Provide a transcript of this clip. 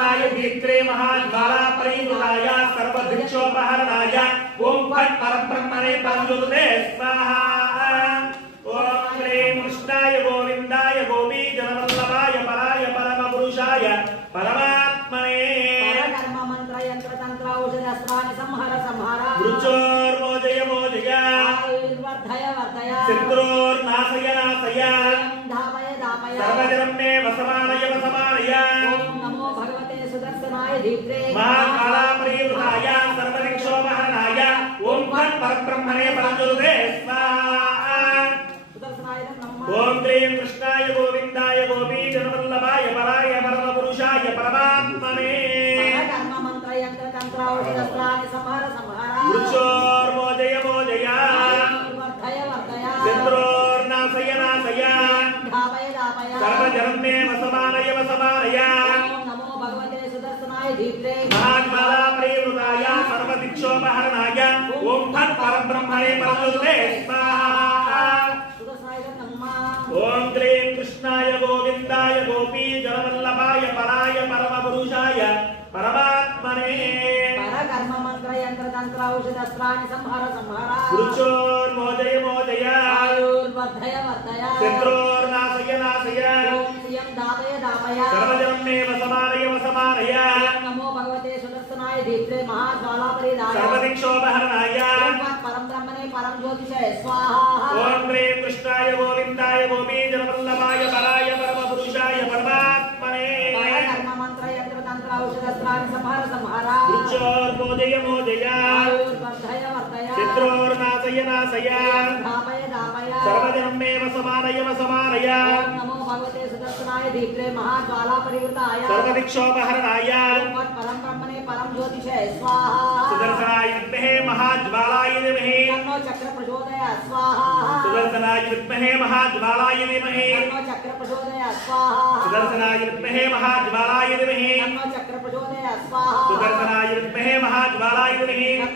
सुदर्शनाय दीप्त्रे महाज्वाला परिवृताय सर्वभिक्षोपहरणाय ओम फट् परब्रह्मणे परमज्योतिषे स्वाहा। ओम क्लीं कृष्णाय गोविन्दाय गोपी जनवल्लभाय पराय परमपुरुषाय परमात्मने कर्म मंत्र यंत्र तंत्र औषध अस्त्राणि संहार संहार मृत्योर्मोजय मोजय वर्धय वर्धय शत्रुर्नाशय नाशय धापय धापय सर्वजनं मे वसमानय वसमानय। ओम नमो भगवते सुदर्शनाय धीप्रे महाकाला परिवृताय सर्वदिक्षोपहरणाय ओम फट् परब्रह्मणे परमज्योतिषे स्वाहा। सुदर्शनाय नमः। ओम क्लीं कृष्णाय गोविन्दाय गोपी जनवल्लभाय पराय परमपुरुषाय परमात्मने कर्म मंत्र यंत्र तंत्र औषध अस्त्राणि संहार संहार मृत्योर्मोजय मोजय वर्धय वर्धय शत्रुर्नाशय नाशय धापय धापय सर्वजनं मे वसमानय वसमानय। ओम नमो भगवते सुदर्शनाय धीप्रे महाज्वाला परिवृताय सर्वदिक्षोपहरणाय ओम फट् परब्रह्मणे परमज्योतिषे स्वाहा। सुदर्शनाय नमः। ओम क्लीं कृष्णाय गोविन्दाय गोपी जनवल्लभाय पराय परमपुरुषाय परमात्मने कर्म मंत्र यंत्र तंत्र औषध अस्त्राणि संहार संहार मृत्योर्मोजय मोजय वर्धय वर्धय शत्रुर्नाशय नाशय ओम यं दापय दापय सर्वजनं मे वसमानय वसमानय। नमो भगवते सुदर्शनाय धीप्रे महाज्वाला परिधाय सर्वदिक्षोपहरणाय परम ब्रह्मणे परम ज्योतिषे स्वाहा। ओम क्लीं कृष्णाय गोविन्दाय गोपी जनवल्लभाय पराय परमपुरुषाय परमात्मने कर्म मंत्र यंत्र तंत्र औषध अस्त्राणि संहार संहार मृत्योर्मोजय मोजय वर्धय वर्धय शत्रुर्नाशय नाशय धापय धापय सर्वजनं मे वसमानय वसमानय। ओम नमो भगवते सुदर्शनाय धीप्रे महाज्वाला परिवृताय सर्वदिक्षोपहरणाय परम ब्रह्मणे परम ज्योतिषे स्वाहा। सुदर्शनाय विद्महे महाज्वालाय धीमहि तन्नो चक्र प्रचोदयात् स्वाहा। सुदर्शनाय विद्महे महाज्वालाय धीमहि तन्नो चक्र प्रचोदयात् स्वाहा। सुदर्शनाय विद्महे महाज्वालाय धीमहि तन्नो चक्र प्रचोदयात् स्वाहा। सुदर्शनाय विद्महे महाज्वालाय धीमहि।